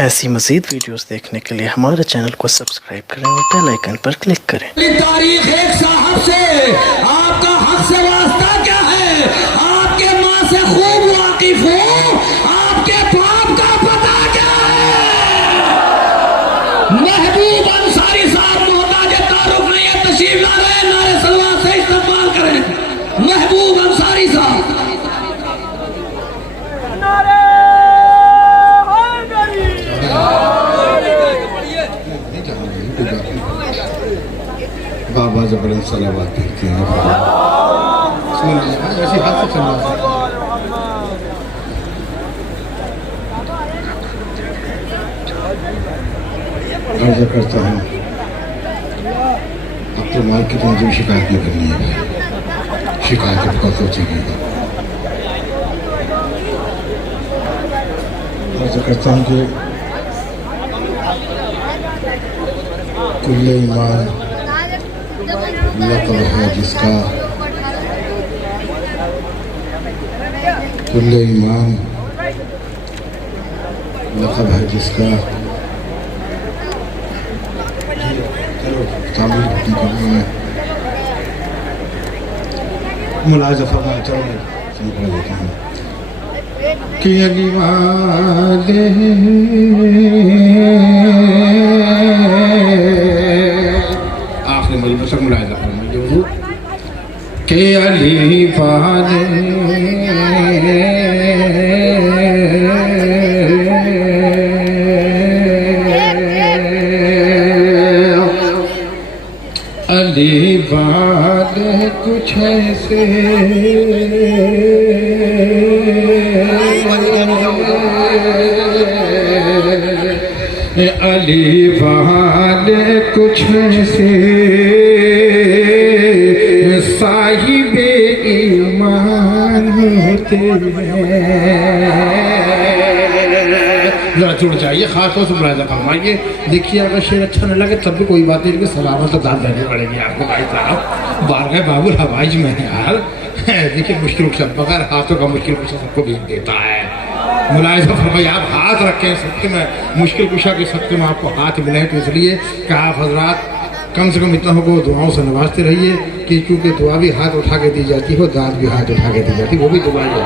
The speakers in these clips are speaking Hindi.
ऐसी मज़ीद वीडियोस देखने के लिए हमारे चैनल को सब्सक्राइब करें और बेल आइकन पर क्लिक करें। तारीख एक साहब से आपका हक से वास्ता क्या है? आपके माँ से खूब वाकिफ हो, आपके बाप का पता क्या है? महबूब अंसारी साहब मोहताज तारुफ नहीं है, तशरीफ ला रहे हैं, नारे सलवात से इस्तेमाल करें। महबूब अंसारी साहब बाबा जबरन सलावत कहते हैं। ऐसे हाथ से चलना अर्ज करता हूँ। अब तो मार्केट में मुझे शिकायत नहीं करनी है, शिकायत आपका सोचेगी। अर्ज करता हूँ कि कुल्ले ईमान लक़ब है जिसका, कुल्ले ईमान लक़ब है जिसका। चलो तामील खत्म करना है, मुलाज़ा फरमाया। चलो शुरू कर देता हूँ कि अली वाले आखिरी मजबूत तक मुलाज़ा फरमाइए कि अली वाले अली वाले कुछ ऐसे अली वाले कुछ ऐसे साहिबे ईमान होते हैं। जरा जुड़ जाइए, खासतौर से मुलाज़ा फरमाइए। देखिए अगर शेर अच्छा न लगे तब भी कोई बात नहीं, सलामत तो दाद देनी पड़ेगी आपको भाई साहब। बारगाह बाबुल हवाइज में यार देखिए मुश्किल कुछ बगैर हाथों का मुश्किल कुछ सबको भेज देता है। मुलाज़ा फरमाइए, आप हाथ रखें सत्य में, मुश्किल कुशा के सत्य में आपको हाथ मिले, तो इसलिए कि आप हजरात कम से कम इतना होगा दुआओं से नवाजते रहिए कि क्योंकि दुआ भी हाथ उठा के दी जाती है, दाद भी हाथ उठा के दी जाती है, वो भी दुआ ही है।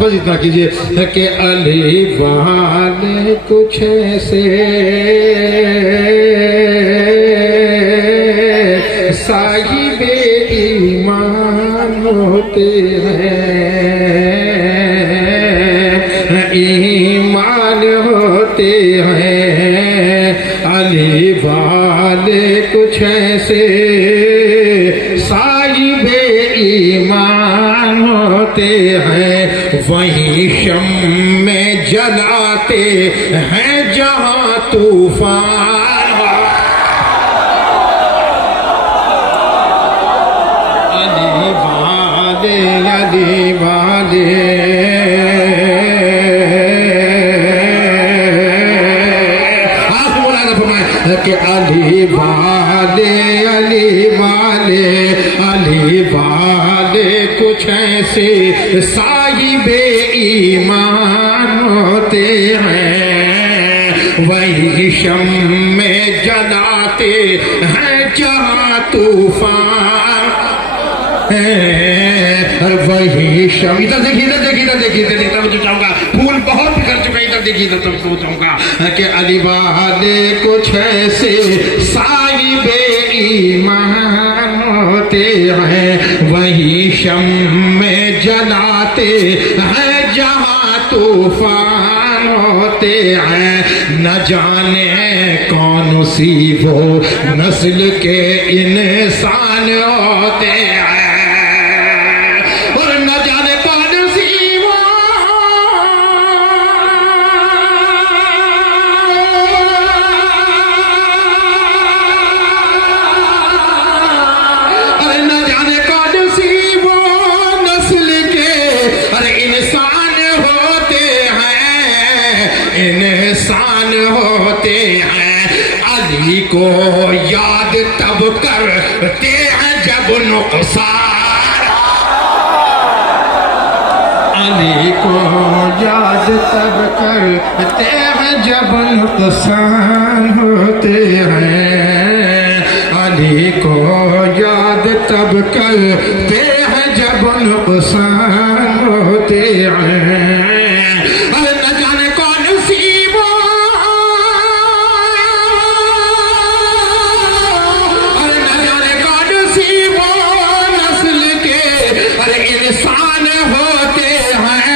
बस इतना कीजिए कि अली वाले कुछ ऐसे साहिबे ईमान होते हैं, ईमान होते हैं। अली वाले कुछ ऐसे साहिबे ईमान होते हैं, वहीं शम में जलाते हैं जहां तूफान। अली वाले अली वाले कि अली वाले अली वाले अली वाले कुछ ऐसे साहिबे ईमान होते हैं, वही शम में जलाते हैं जहाँ तूफान है। वही शम, इधर देखिए इधर देखिए इधर देखिए इधर देखिए, मैं चाहूँगा फूल बहुत बिखर चुका है, इधर देखिए इधर तक सोचूंगा कि अली वाले कुछ ऐसे साहिबे ईमान होते हैं, वही शम में जलाते हैं जहाँ तूफान होते हैं। न जाने कौन सी वो नस्ल के इंसान होते हैं, इंसान होते हैं। अली को याद तब करते हैं जब नुकसान, अली को याद तब कर करते हैं जब नुकसान होते हैं, अली को याद तब करते हैं जब नुकसान होते हैं। अरे न जाने कौन सी वो, अरे न जाने कौन सी वो नस्ल के अरे इंसान होते हैं,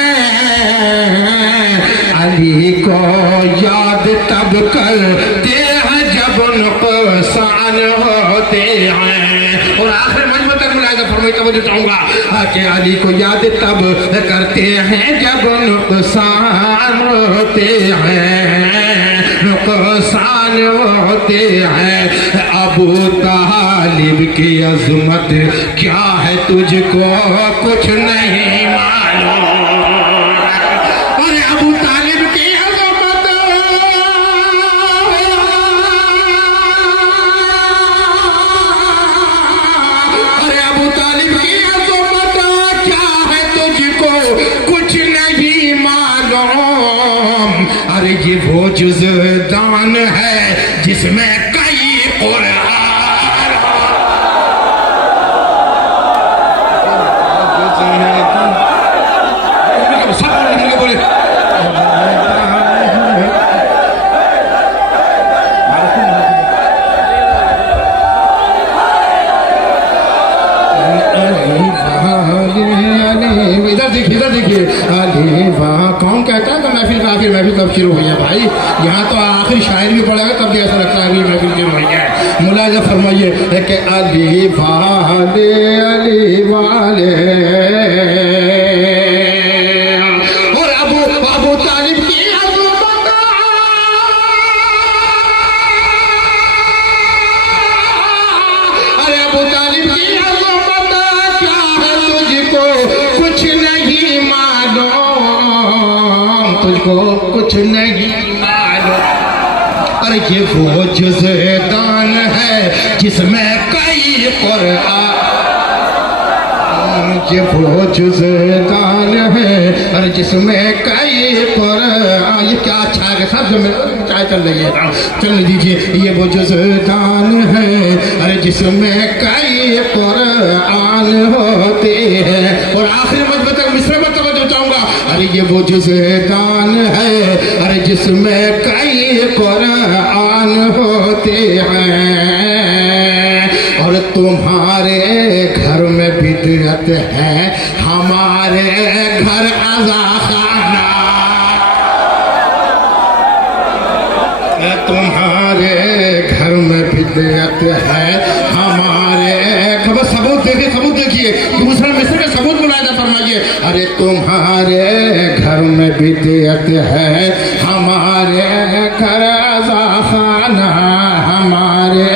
अली को याद तब करते हैं जब नुकसान होते हैं। और आखिर मजबूत तक मुलाज़ा फरमाई तवज्जो चाहूंगा कि अली को याद तब करते हैं जब नुकसान होते हैं, नुकसान होते हैं। अबू तालिब की अजमत क्या है तुझको कुछ नहीं मालूम। अरे अबू तालिब की अजमत, अरे अबू तालिब की अजमत क्या है तुझको कुछ नहीं मालूम। अरे ये वो जुज़दान है जिसमें कई कुरान इधर देखिए अली वाह कौन कहता है तो महफिल का आखिर महफिल कब शुरू हुई है भाई। यहाँ तो आखिर शायर भी पड़ेगा तब भी ऐसा लगता है अभी महफिल शुरू हुई है। मुलाज़ा फरमाइए कि अली वाले अली वाले और अबू तालिब की अरे अबू तालिब की अज़मत क्या है तुझको कुछ नहीं मालूम, तुझको कुछ नहीं मालूम। अरे ये वो जुज़दान है जिसमें कई कुरान, ये वो जुज़दान है अरे जिसमें कई कुरान। ये क्या अच्छा है सब में चाय चल रही है, चल दीजिए। ये वो जुज़दान है अरे जिसमें कई कुरान होते हैं। और आखिर मजबूत तक मिसरे में तवज्जो चाहूंगा। अरे ये वो जुज़दान है अरे जिसमें कई कुरान होते हैं। और तुम्हारे घर में बिदअत है हमारे घर अज़ा खाना, तुम्हारे घर में बिदअत है हमारे। खबर सबूत देखिए, सबूत देखिए दूसरा मिस्र का सबूत मुलाज़ा फरमाइए। अरे तुम्हारे घर में बिदअत है हमारे घर अज़ा खाना, हमारे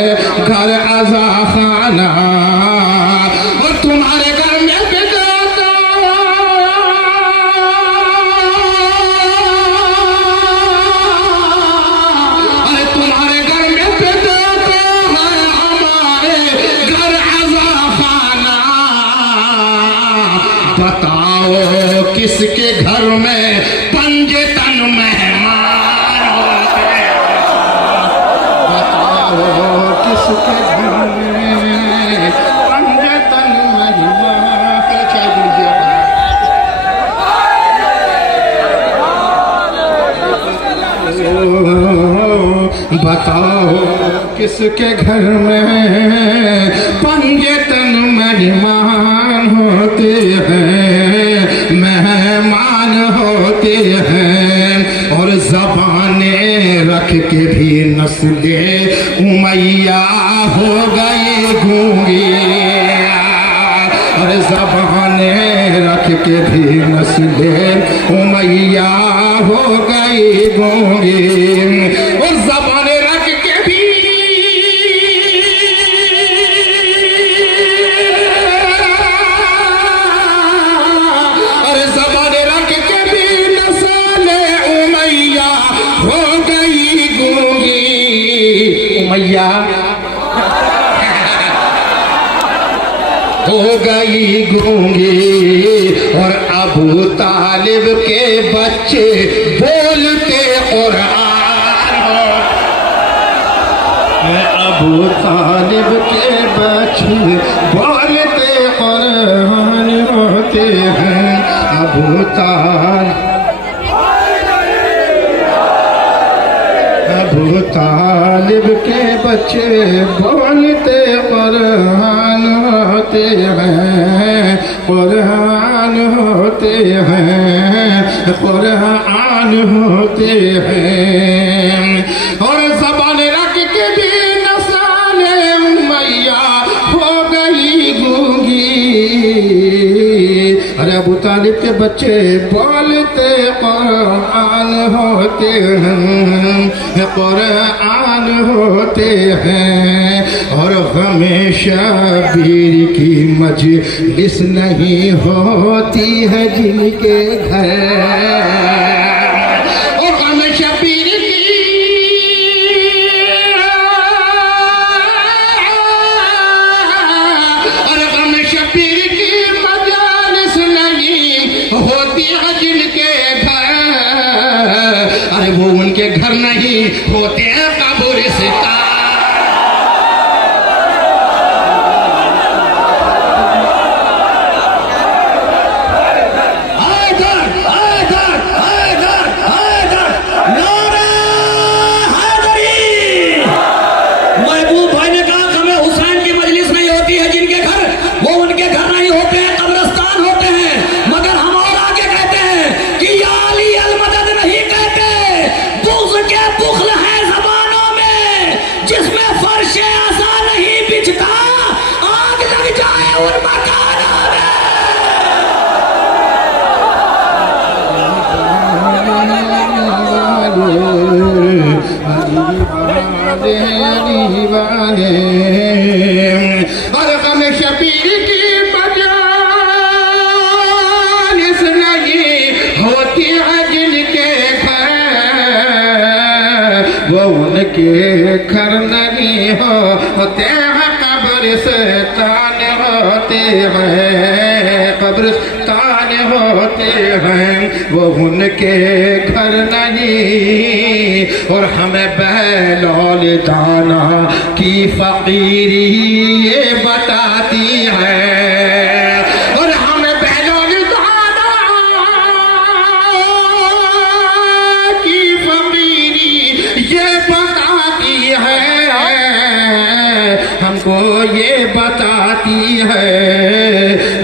घर अज़ा खाना। और तुम्हारे घर में बिदअत, अरे तुम्हारे घर में बिदअत है हमारे घर अज़ा खाना। बताओ किसके घर में पंजे तन मेहमान होते हैं, बताओ किसके घर में पंजे तन मेहमान। चाय दीजिए बताओ किसके घर में पंजे तन मेहमान होते हैं, मेहमान होते हैं। और ज़बाने रख के भी नस्ले उमैया हो गए गूंगी, और ज़बाने रख के भी नस्ले उमैया हो गई गूंगी। और ज़बाने रख के भी मैया हो गई गूंगी। और अबू तालिब के बच्चे बोलते अबू तालिब के बच्चे बोलते कुरान होते हैं। अबू तालिब के बच्चे बोलते कुरान होते हैं, कुरान होते हैं, कुरान होते हैं। और ज़बान रख के भी नसाने मैया हो गई गूंगी। अरे अबू तालिब के बच्चे बोलते कुरान होते हैं, कुरान होते हैं। और हमेशा बीर की मजलिस नहीं होती है जिनके घर। और हमेशा बीर की और हमेशा बीर की मजलिस नहीं होती है जिनके घर। अरे वो उनके घर नहीं होते हैं कब्रिस्तान। महबूब भाई ने कहा हमें हुसैन की मजलिस नहीं होती है जिनके घर, वो उनके घर नहीं होते हैं, कब्रिस्तान होते हैं। मगर हम और आगे कहते हैं कि या अली अल मदद नहीं कहते, बुग़्ज़ के बुख़्ल है ज़बानों में, जिसमें फर्श आसा नहीं बिछता, आग लग जाए उन मकानों में। और हमेशा पीर की मजलिस नहीं होती है जिनके घर, वो उनके घर नहीं होते हैं, कब्रिस्तान होते हैं, कब्रिस्तान होते हैं। वो उनके घर नहीं। और हमें बहलौल दाना की फकीरी ये बताती है। और हमें बहलौल दाना की फकीरी ये बताती है, हमको ये बताती है।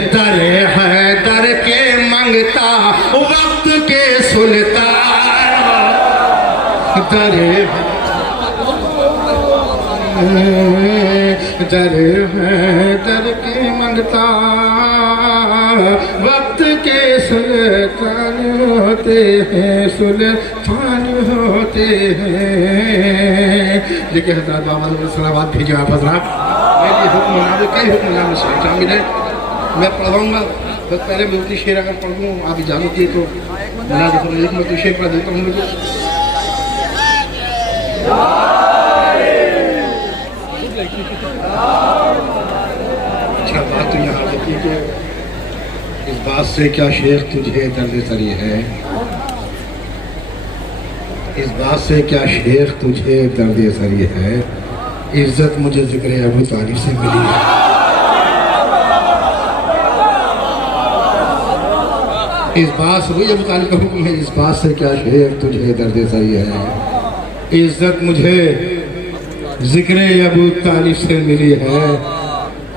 दर है दर के मंगता वक्त के सुल्तान, दर है दर के मंगता वक्त के सुल्तान होते हैं, सुल्तान होते हैं। देखिए हज़रत बाबा सलावत भेजे आप हज़रात। मेरे हुक्म कई हुक्म शामिल है, मैं पढ़ाऊँगा। बस पहले मुफ्ती शेर अगर पढ़ लूँ आप इजाज़त दिए तो बना देता हूँ। एक मुफ्ती शेर पढ़ देता हूँ मुझे। अच्छा बात तो यहाँ देखिए कि इस बात से क्या शेख तुझे दर्द सरी है, इस बात से क्या शेख तुझे दर्द सरी है, इज्जत मुझे जिक्र अबू तालिब से मिली है। इस बात से वही अबू तालिब का हुक्म है, इस बात से क्या शेख तुझे दर्द सरी है, इज्जत मुझे जिक्र अबू तालिब से मिली है।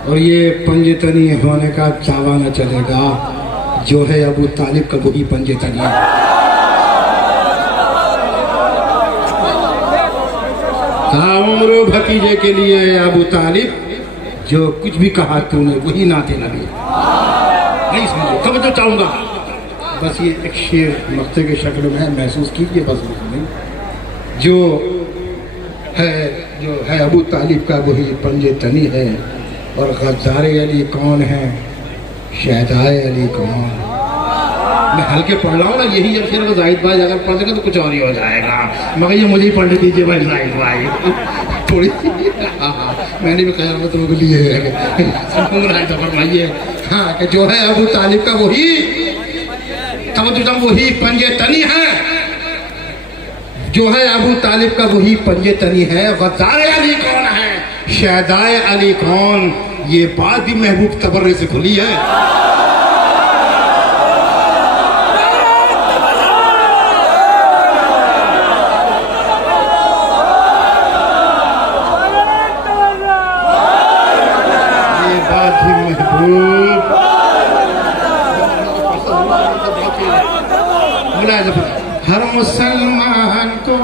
और ये पंजतनी होने का दावा न चलेगा, जो है अबू तालिब का वही पंजतनी है। उम्र भतीजे के लिए अबू तालिब जो कुछ भी कहा तूने वही नाते नबी। नहीं समझो तब तो चाहूँगा बस ये एक शेर मक्ते के शक्ल में महसूस कीजिए बस नहीं। जो है अबू तालिब का वही पंजतनी है। और गद्दार अली कौन है, शहदाए अली कौन। मैं हल्के पढ़ रहा हूँ ना, यही जब शेर जाहिद भाई अगर पढ़ देंगे तो कुछ और ही हो जाएगा, मगर ये मुझे ही पढ़ दीजिए भाई जाहिद भाई थोड़ी। मैंने भी कहा तो लिए फरमाइए हाँ कि जो है अबू तालिब का वही वही पंजतनी है, जो है अबू तालिब का वही पंजतनी है। गद्दार अली कौन है, शहदाए अली कौन, ये बात भी महबूब तबर्रे से खुली है। ये बात भी महबूब हर मुसलमान को,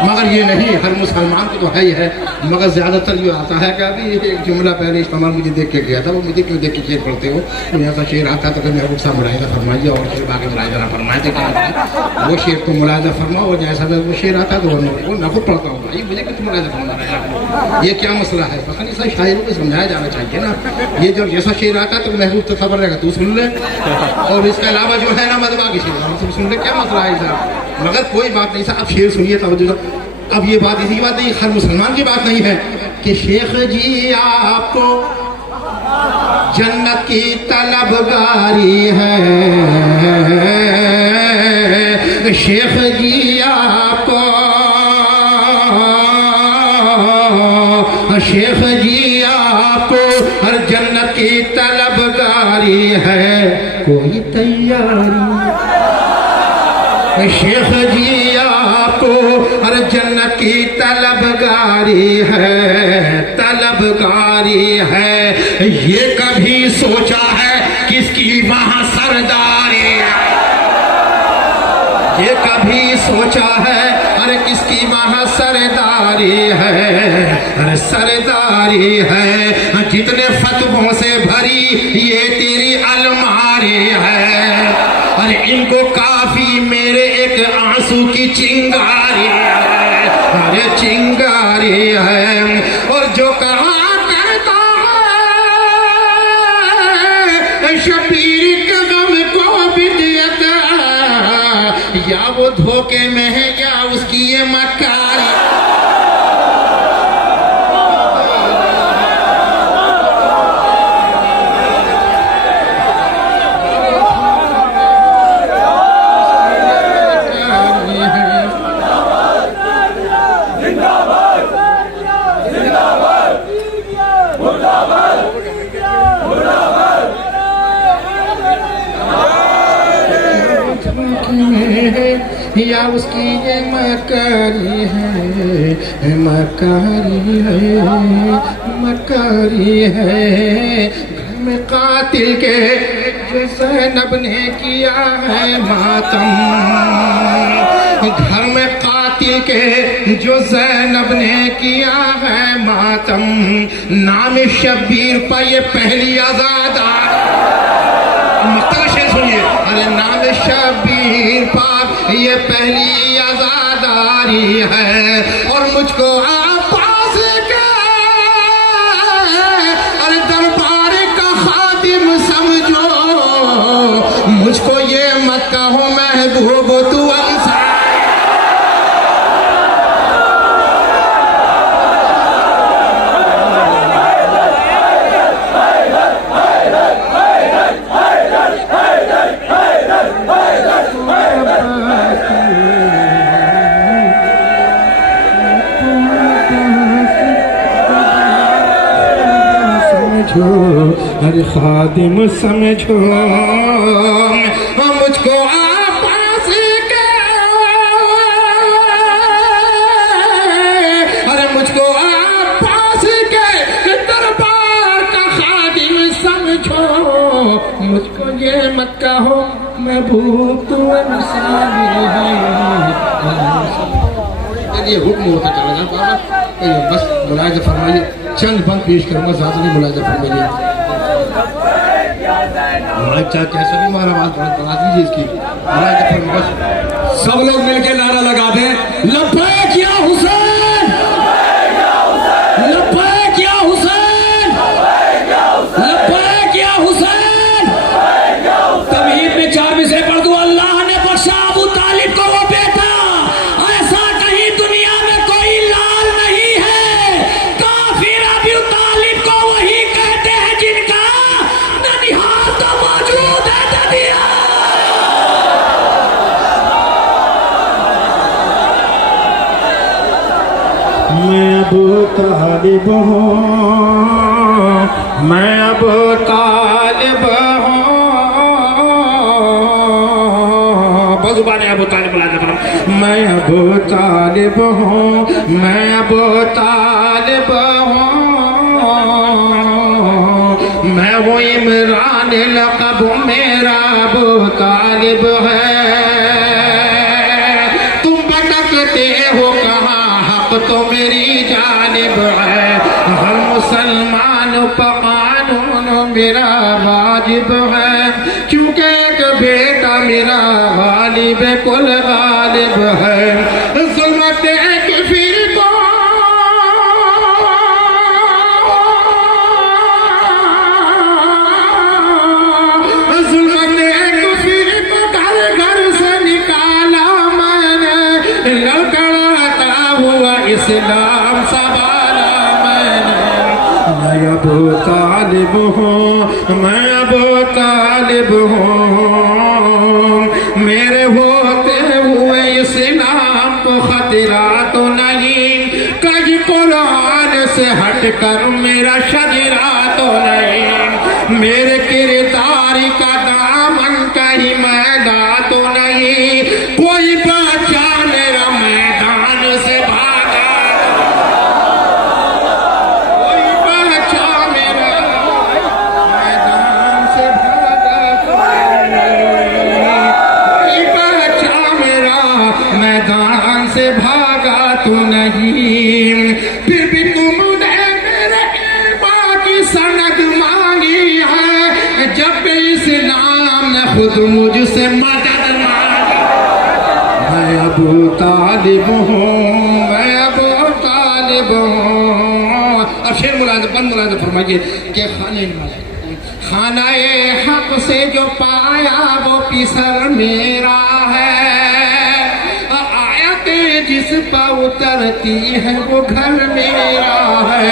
मगर ये नहीं हर मुसलमान को तो है ही है, मगर ज़्यादातर ये आता है कि अभी एक जुमला पहले इस्तेमाल मुझे देख के गया था, वो मुझे क्यों देख के शेर पढ़ते हो, तो ऐसा शेर आता तो कभी महबूब साहब मुलायजा फरमाइए और शेर बाकी मुलायजा ना फरमाए थे क्या, वो शेर को मुलायजा फरमाओ, जैसा वो शेर आता तो वो नफर पड़ता होगा, ये मुझे कुछ मुलायजा फरमा रहा है, ये क्या मसला है, पता नहीं सर शायरों को समझाया जाना चाहिए ना, ये जब जैसा शेर आता तो महबूब तो खबर रहेगा तू सुन ले, और इसके अलावा जो है ना मदबा की शेर सुन ले, क्या मसला है साहब, मगर कोई बात नहीं साहब, आप शेर सुनिए तब। अब ये बात इसी की बात नहीं, हर मुसलमान की बात नहीं है कि शेख जी आपको जन्नत की तलबगारी है, शेख जी आपको, शेख जी आपको हर जन्नत की तलबगारी है, कोई तैयारी, शेख जी आपको हर जन्नत की तलबगारी है, तलबगारी है, ये कभी सोचा है किसकी वहां सरदारी है, ये कभी सोचा है अरे किसकी वहां सरदारी है, अरे सरदारी है, जितने फतवों से भरी ये तेरी अलमारी है, अरे इनको काफी मेरे एक आंसू की चिंगारी है, अरे चिंगारी है, और जो कहा कहता है शबीर कदम को बिदियत, या वो धोखे में है या उसकी ये मकारी, या उसकी ये मकारी है, मकारी है, मकारी है, घर में कातिल के जो ज़ैनब ने किया है मातम, घर में कातिल के जो ज़ैनब ने किया है मातम, नाम शब्बीर पर ये पहली आज़ादा, मुख्तलिफ सुनिए, अरे नाम शब्बीर पर ये पहली आज़ादारी है, और मुझको आप पास के अरे दरबार का खादिम समझो, मुझको ये मत कहो महबूब तू अंसार, अरे खादिम समझो, मुझको आप पास के, अरे मुझको आप पास के दरबार का खादिम समझो, मुझको ये मत कहो महबूब तू अंसारी है, ये हुक्म होता चला जाए बाबा, बस मुलाहिजा फरमाइए, चंद बंद पेश करूंगा, ज़्यादा नहीं मुलाहिजा फरमाइए, अच्छा कैसा भी मारा बात बना दीजिए इसकी, मुलाहिजा फरमाइए, सब लोग मिलकर नारा लगा दें, लब्बैक या हुसैन, लब्बैक या हुसैन, लब्बैक या हुसैन, तमहीद में 4 मिसरे पढ़ दो, अल्लाह ने बख्शा अबू तालिब को वो बेटा, ऐसा कहीं दुनिया में कोई लाल नहीं है, काफिर अबू तालिब को वही कहते हैं जिनका ननिहाल तो मौजूद है ददिया। मैं अबू तालिब हूँ, मैं अबू तालिब हूँ, भगवान अबू तालिब, मैं अबू तालिब हूँ, मैं अबू तालिब हूँ, मैं वो इमरान लक़ब मेरा अबू तालिब है। तुम भटकते हो कहाँ, हक तो मेरी जानिब है। हर मुसलमान पर कानून मेरा वाजिब है, क्योंकि एक बेटा मेरा गालिब कुल गालिब है। ज़ुल्मत एक फिरको इस्लाम सवाला मैंने। मैं अबू तालिब हूँ, मैं अबू तालिब हूँ, मेरे होते हुए इस्लाम को खतरा तो नहीं, कहीं कुरान से हटकर मेरा शजरा तो नहीं, मेरे किरदार का दामन कहीं मैदा तो नहीं, कोई बच्चा मेरा मैदान से भागा, कोई बच्चा मेरा मैदान से भागा, कोई बच्चा मेरा मैदान से भागा तो नहीं। फिर भी तुमने मेरे ईमान की सनद मांगी है, जब इस्लाम ने खुद मुझसे मदद मांगी। मैं अबू तालिब हूँ, मैं अबू तालिब हूँ। और शेर मुलाज़ फरमाइए कि खानाए हक से जो पाया वो पिसर मेरा है, आयतें जिस पर उतरती है वो घर मेरा है,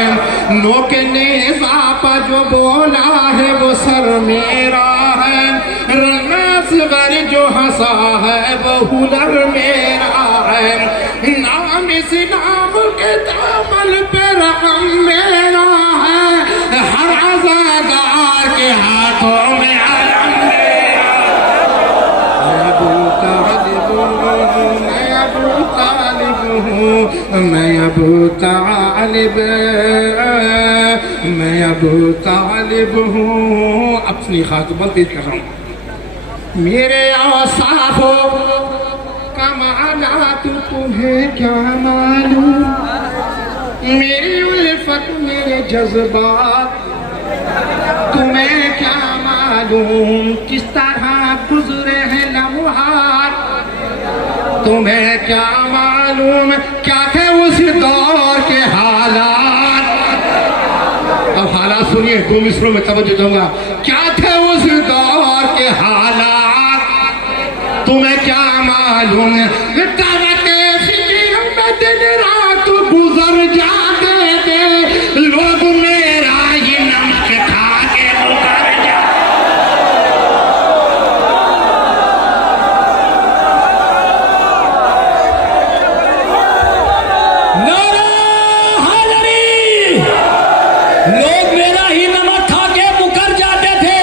नोके नेज़ा पर जो बोला है वो सर मेरा है, रंग जो हंसा है वो हुनर मेरा है, नाम इस्लाम के दामन पे रकम मेरा है, हर अज़ादार के हाथों में अलम मेरा। मैं अबू तालिब हूँ, मैं अबू तालिब हूँ, मैं अबू तालिब, मैं अबू तालिब हूँ। अपनी खास बल तेज कर रहा हूँ। मेरे औसाफो कमालात तुम्हें क्या मालूम, मेरी उल्फत मेरे जज्बात तुम्हें क्या मालूम, किस तरह गुजरे हैं लम्हात तुम्हें क्या मालूम, क्या थे उस दौर के हालात। अब हालात सुनिए, दो मिसरों में तवज्जो दूंगा। क्या थे उस दौर के हालात तुम्हें क्या मालूम, दिन रात गुजर जाते थे लोग मेरा ये नमक खा के उतर जाते। नारा हैदरी, लोग मेरा ही नमक खा के मुकर जाते थे।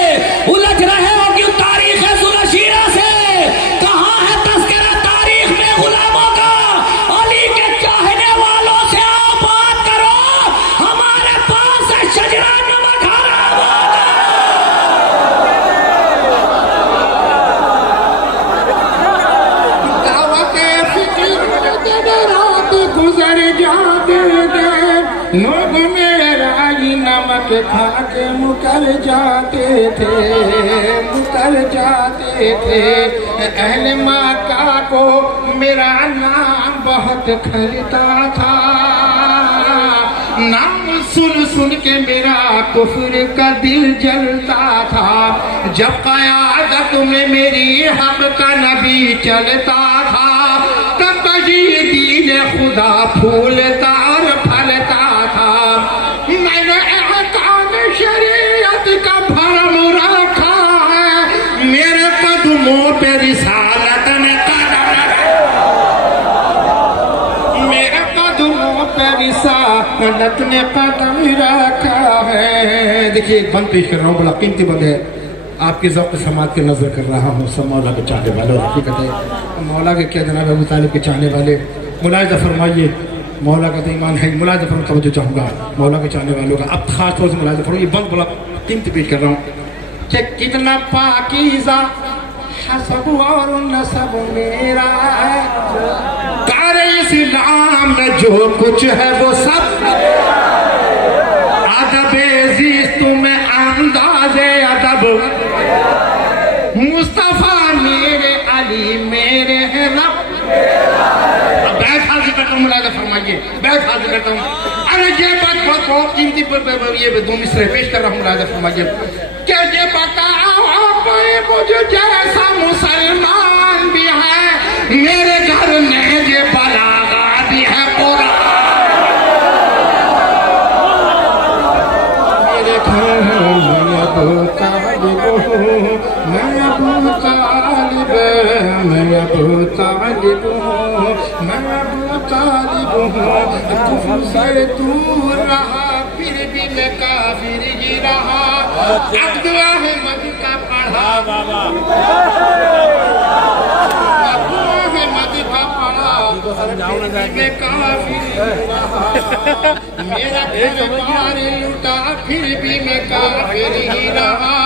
उलझ रहे हो क्यों तारीख है सुलशीरा से, कहाँ है तस्करा तारीख में गुलामों का। अली के चाहने वालों से आप बात करो, हमारे पास है शजरा नमक हराम होगा। दावते फिक्र दिन रात गुजर जाते थे लोग मेरा ही नमक खा के मुकर जाते थे, मुकर जाते थे। अहले मक्का को मेरा नाम बहुत खलता था, नाम सुन सुन के मेरा कुफ्र का दिल जलता था। जब क़यादत में मेरी हक का नबी चलता था, तब बजी दीन खुदा फूलता और फलता था। मैंने अहकाम शरीयत का भरम रखा है, मेरे कदमों पे रिसालत ने कदम रखा, मेरे कदमों पे रिसालत ने कदम रखा है। देखिए एक बंद पेश कर रहा हूँ, बड़ा कीमती बंद है, आपके ज़ौक़ समात के नजर कर रहा हूँ। सब मौला के चाहने वालों, हकीकत है मौला के क्या जनाब अबू तालिब के चाहने वाले, मुलाहिज़ा फरमाइए, मौला का तो ईमान है। मुलाहिज़ा फरमा, तवज्जो चाहूँगा मौला के चाहने वालों का। अब खास तौर से मुलाहिज़ा फरमा, ये बंद बड़ा कीमती पेश कर रहा हूँ कि कितना पाकीज़ा हसब और नसब मेरा है, कार इस्लाम में जो कुछ है वो सब, अदब ज़ीस्त में अंदाज़े अदब, मुस्तफ़ा मेरे अली मेरे हैं रब। बैठ हाजिर करता हूँ, मुलाहिज़ा फरमाइए, बैठ हाजिर करता हूँ। अरे ये बात बहुत कीमती ये दो मिसरे पेश कर रहा हूँ, मुलाहिज़ा फरमाइए। क्या ये बताओ मुझे जैसा मुसलमान भी है, मेरे घर में ये बलागा भी है पूरा, मेरे घर में अबू तालिब हूँ, मैं अबू तालिब, मैं अबू तालिब हूँ, मैं अबू तालिब हूँ। कुफ्र से दूर रहा फिर भी मैं काफिर ही रहा, अब्द अहमद का पढ़ा, अब्द अहमद का पढ़ा, मैं काफिर रहा, मेरा परिवार लुटा फिर भी मैं काफिर ही रहा,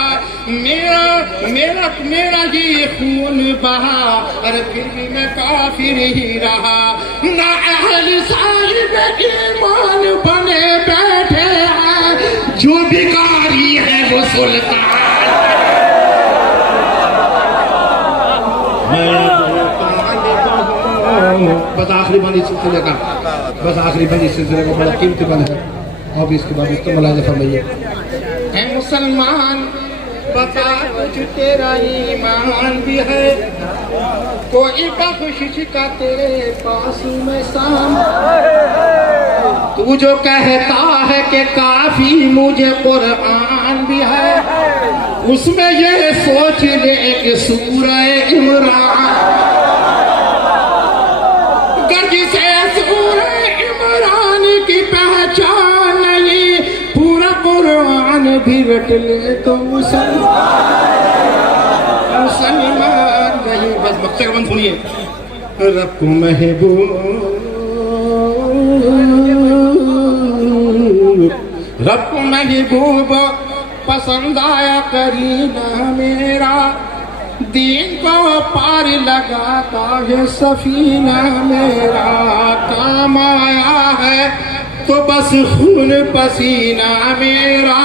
मेरा मेरा मेरा ये खून बहा, अरे फिर भी मैं काफिर ही रहा। ना अहल साहिब ईमान बने बैठे हैं, जो भिखारी है वो सुल्तान। बस आखिरी बंद इस सिलसिले का, बस आखिरी बंद इस सिलसिले का, बड़ा कीमती बंद है। और इसके बाद इसको मुलाहिज़ा फरमाइए। ऐ मुसलमान बता कुछ तेरा ईमान भी है, कोई बख्शिश का तेरे पास में साम, तू जो कहता है कि काफी मुझे कुरान भी है, उसमें ये सोच ले कि सूरह इमरान, जिसे सूरह इमरान की पहचान नहीं, पूरा कुरान भी रट ले तो मुसलमान नहीं। बस बक्से का बंद सुनिए। रब को महबूब, रब को महबूब पसंद आया करीना मेरा, दीन को पार लगाता है सफीना मेरा, काम आया है तो बस खून पसीना मेरा,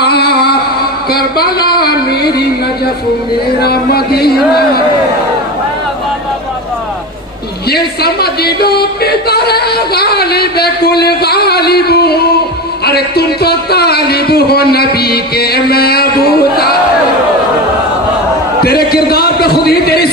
करबला मेरी नजफ मेरा मदीना, ये समझ लो पितर गालिब कुल गालिब हूँ, अरे तुम तो तालिब हो नबी के महबूब। तेरे किरदार पे खुद ही तेरी